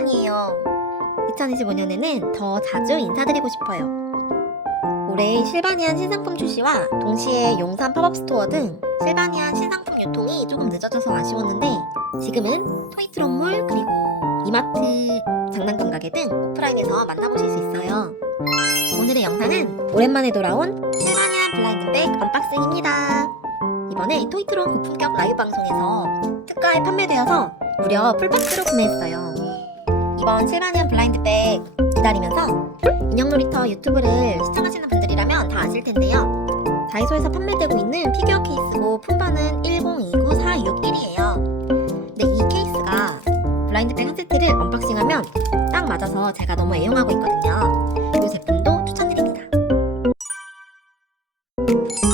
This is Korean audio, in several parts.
시간이에요. 2025년에는 더 자주 인사드리고 싶어요. 올해 실바니안 신상품 출시와 동시에 용산 팝업 스토어 등 실바니안 신상품 유통이 조금 늦어져서 아쉬웠는데 지금은 토이트롯몰 그리고 이마트 장난감 가게 등 오프라인에서 만나보실 수 있어요. 오늘의 영상은 오랜만에 돌아온 실바니안 블라인드백 언박싱입니다. 이번에 토이트롯 고품격 라이브 방송에서 특가에 판매되어서 무려 풀박스로 구매했어요. 이번 실바니안 블라인드백 기다리면서 인형놀이터 유튜브를 시청하시는 분들이라면 다 아실 텐데요. 다이소에서 판매되고 있는 피규어 케이스고 품번은 1029461이에요. 근데 이 케이스가 블라인드백 한 세트를 언박싱하면 딱 맞아서 제가 너무 애용하고 있거든요. 이 제품도 추천드립니다.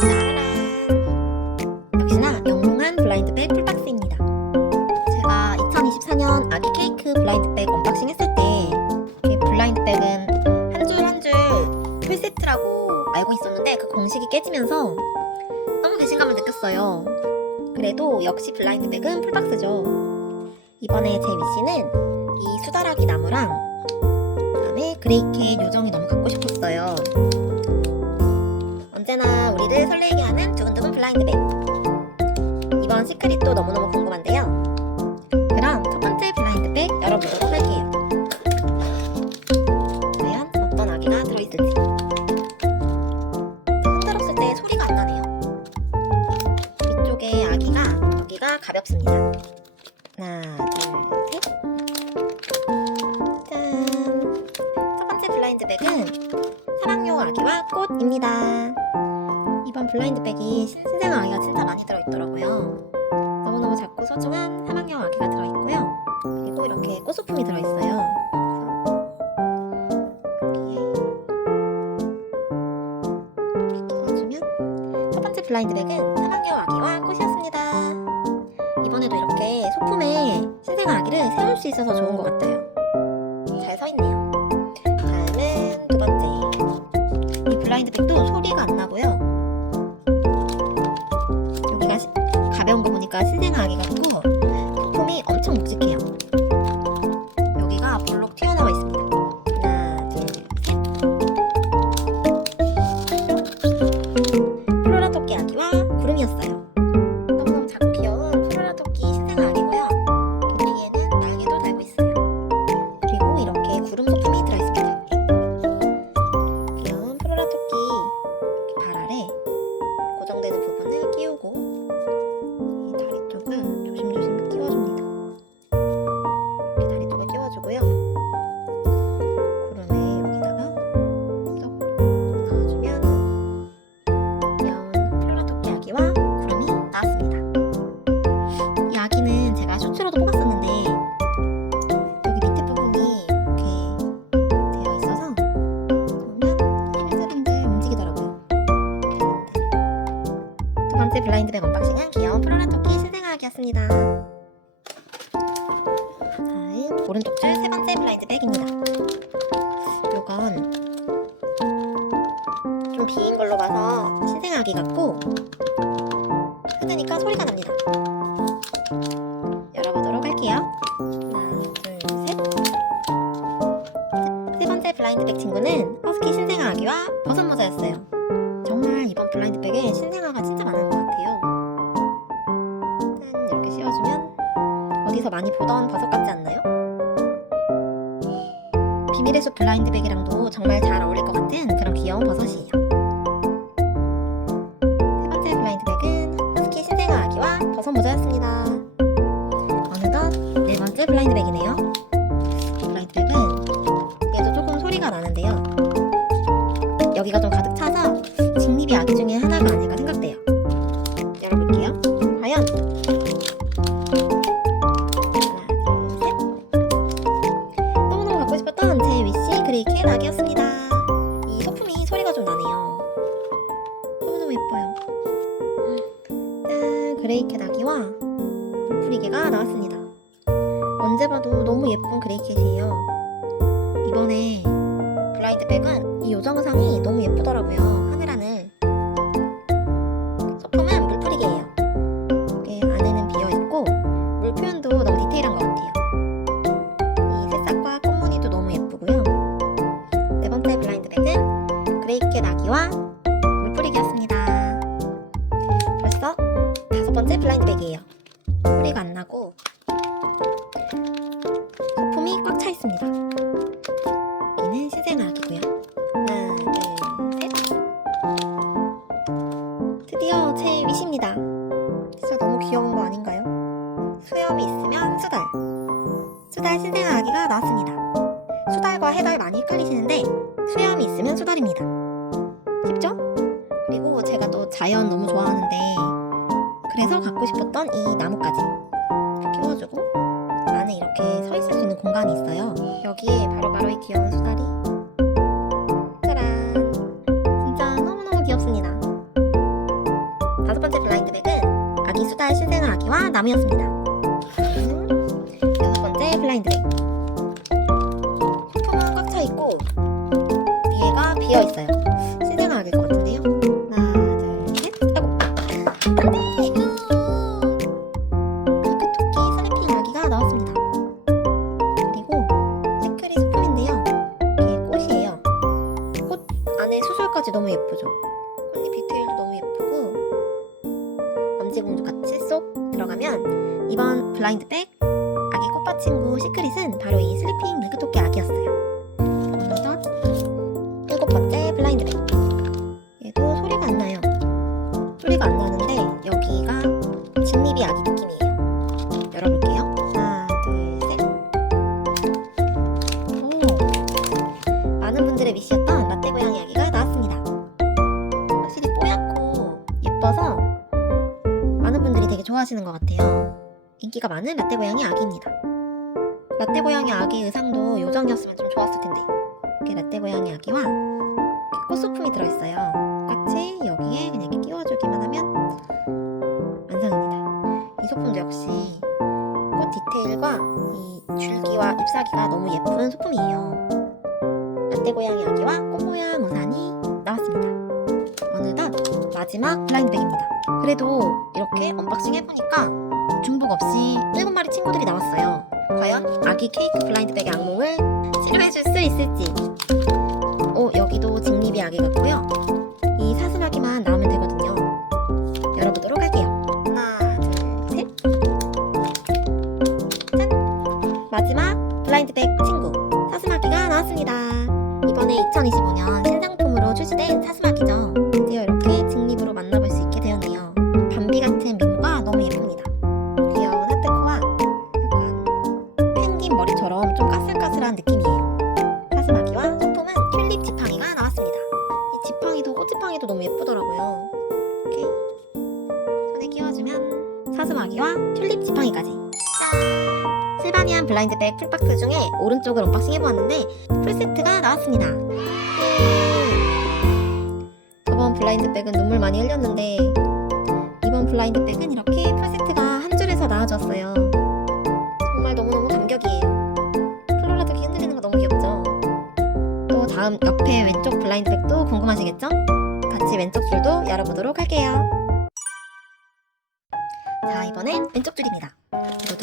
짜라란. 역시나 영롱한 블라인드백 풀박스입니다. 제가 2024년 아기 케이크 블라인드백 알고 있었는데 그 공식이 깨지면서 너무 배신감을 느꼈어요. 그래도 역시 블라인드백은 풀박스죠. 이번에 제 위시는 이 수다라기 나무랑 그다음에 그레이케 요정이 너무 갖고 싶었어요. 언제나 우리를 설레게 하는 두근두근 블라인드백. 이번 시크릿도 너무너무 궁금한데요. 꽃입니다. 이번 블라인드백이 신생 아기가 진짜 많이 들어있더라고요. 너무너무 작고 소중한 사랑용 아기가 들어있고요. 그리고 이렇게 꽃소품이 들어있어요. 블라인드백은 사랑용 아기와 꽃이었습니다. 이번에도 이렇게 소품에 신생 아기를 세울 수 있어서 좋은 것 같아요. 블라인드백 언박싱은 귀여운 프로라 토끼 신생아기였습니다. 다음 오른쪽 줄 세 번째 블라인드백입니다. 요건 좀 비인 걸로 봐서 신생아기 같고 뜯으니까 소리가 납니다. 열어보도록 할게요. 하나, 둘, 셋. 세 번째 블라인드백 친구는 허스키 신생아 아기와 보던 버섯 같지 않나요? 비밀의 숲 블라인드백이랑도 정말 잘 어울릴 것 같은 그런 귀여운 버섯이에요. 꽉 차 있습니다. 여기는 신생 아기고요. 하나, 둘, 셋. 드디어 제 윗입니다. 진짜 너무 귀여운 거 아닌가요? 수염이 있으면 수달. 수달 신생 아기가 나왔습니다. 수달과 해달 많이 헷갈리시는데 수염이 있으면 수달입니다. 쉽죠? 그리고 제가 또 자연 너무 좋아하는데 그래서 갖고 싶었던 이 나뭇가지 키워주고 안에 이렇게 서 있을 수 있는 공간이 있어요. 여기에 바로바로 이 귀여운 수달이 짜란 진짜 너무너무 귀엽습니다. 다섯 번째 블라인드백은 아기 수달 신생 아기와 나무였습니다. 음, 여섯 번째 블라인드백 소품은 꽉 차 있고 위에가 비어 있어요. 엄지공주 같이 쏙 들어가면 이번 블라인드백 아기 꽃밭 친구 시크릿은 바로 이 슬리핑 밀크토끼 아기였어요. 어느덧 일곱 번째 블라인드백. 얘도 소리가 안 나요. 소리가 안 나는데 여기가 직립이 아기 느낌이에요. 열어볼게요. 하나, 둘, 셋. 오. 많은 분들의 미시 인기가 많은 라떼 고양이 아기입니다. 라떼 고양이 아기 의상도 요정이었으면 좀 좋았을 텐데 이렇게 라떼 고양이 아기와 꽃소품이 들어있어요. 같이 여기에 그냥 이렇게 끼워주기만 하면 완성입니다. 이 소품도 역시 꽃 디테일과 이 줄기와 잎사귀가 너무 예쁜 소품이에요. 라떼 고양이 아기와 꽃 모양 우산이 나왔습니다. 어느덧 마지막 블라인드백입니다. 그래도 이렇게 언박싱 해보니까 중복 없이 7마리 친구들이 나왔어요. 과연 아기 케이크 블라인드백의 악몽을 치료해줄 수 있을지. 풀박스 중에 오른쪽을 언박싱 해보았는데 풀세트가 나왔습니다. 예! 저번 블라인드백은 눈물 많이 흘렸는데 이번 블라인드백은 이렇게 풀세트가 한 줄에서 나와줬어요. 정말 너무너무 감격이에요. 플로라 이렇게 흔들리는 거 너무 귀엽죠? 또 다음 옆에 왼쪽 블라인드백도 궁금하시겠죠? 같이 왼쪽 줄도 열어보도록 할게요. 자 이번엔 왼쪽 줄입니다.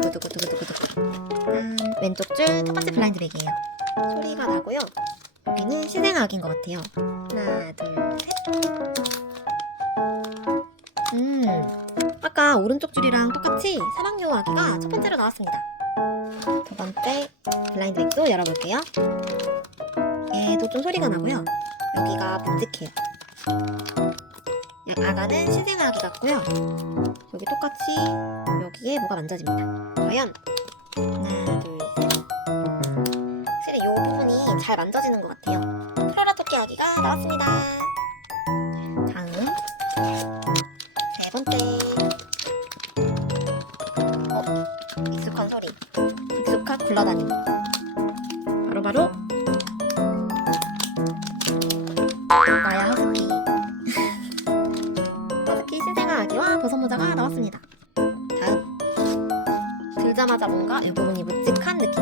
두구두구두구두구두구. 음, 왼쪽 줄 첫 번째 블라인드 백이에요. 소리가 나고요. 여기는 신생아기인 것 같아요. 하나, 둘, 셋. 음, 아까 오른쪽 줄이랑 똑같이 사막여우 아기가 첫 번째로 나왔습니다. 두 번째 블라인드 백도 열어볼게요. 얘도 좀 소리가 나고요. 여기가 묵직해요. 야- 아가는 신생아기 같고요. 여기 똑같이 여기에 뭐가 만져집니다. 과연 하나, 둘, 셋. 확실히 이 부분이 잘 만져지는 것 같아요. 플로라 토끼 아기가 나왔습니다. 다음 세 번째. 어, 익숙한 소리. 익숙한 굴러다님. 바로바로 나야 들자마자 뭔가 이 부분이 묵직한 느낌.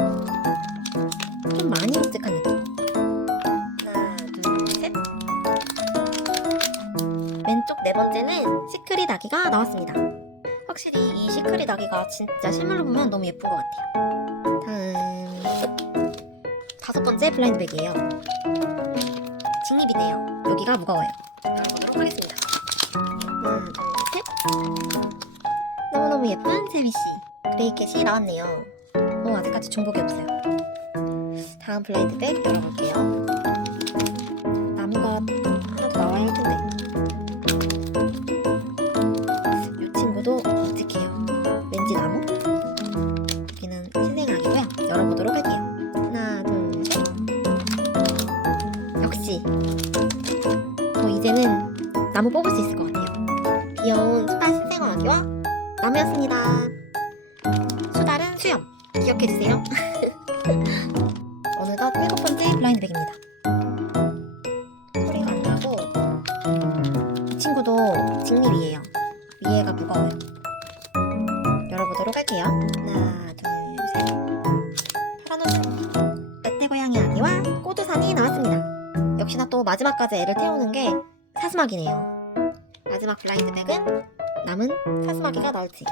좀 많이 묵직한 느낌. 하나, 둘, 셋. 왼쪽 네 번째는 시크릿 아기가 나왔습니다. 확실히 이 시크릿 아기가 진짜 실물로 보면 너무 예쁜 것 같아요. 다음 다섯 번째 블라인드 백이에요. 직립이네요. 여기가 무거워요. 열어보도록 하겠습니다. 하나, 둘, 셋. 너무너무 예쁜 세비씨. 그레이캣이 나왔네요. 어, 아직까지 중복이 없어요. 다음 블라인드백 열어볼게요. 나무가 하나 더 나와야 할 텐데. 이 친구도 묵직해요. 왠지 나무? 여기는 신생아기고요. 열어보도록 할게요. 하나, 둘, 셋. 역시. 저 이제는 나무 뽑을 수 있을 것 같아요. 귀여운 수달 신생아기와 나무였습니다. 기억해주세요. 어느덧 일곱 번째 블라인드백입니다. 소리가 안 나고 이 친구도 직립이에요. 위에가 무거워요. 열어보도록 할게요. 하나, 둘, 셋. 파란옷 멧돼 고양이 아기와 꼬두산이 나왔습니다. 역시나 또 마지막까지 애를 태우는 게 사슴아기네요. 마지막 블라인드백은 남은 사슴아기가 나올지.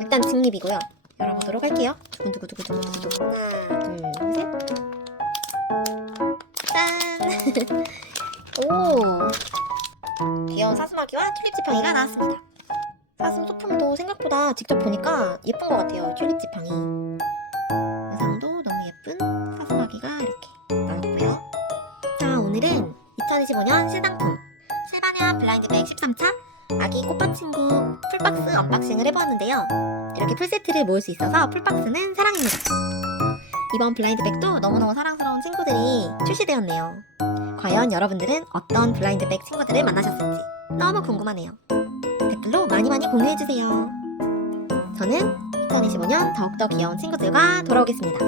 일단 직립이고요. 열어보도록 할게요. 두근두근두근두근두근. 하나, 둘, 셋. 짠! 오! 귀여운 사슴아기와 튤립 지팡이가 나왔습니다. 사슴 소품도 생각보다 직접 보니까 예쁜 것 같아요. 튤립 지팡이. 의상도 너무 예쁜 사슴아기가 이렇게 나왔고요. 자, 오늘은 2025년 신상품 실바니아 블라인드백 13차 아기 꽃밭 친구 풀박스 언박싱을 해보았는데요. 이렇게 풀세트를 모을 수 있어서 풀박스는 사랑입니다. 이번 블라인드백도 너무너무 사랑스러운 친구들이 출시되었네요. 과연 여러분들은 어떤 블라인드백 친구들을 만나셨을지 너무 궁금하네요. 댓글로 많이 많이 공유해주세요. 저는 2025년 더욱더 귀여운 친구들과 돌아오겠습니다.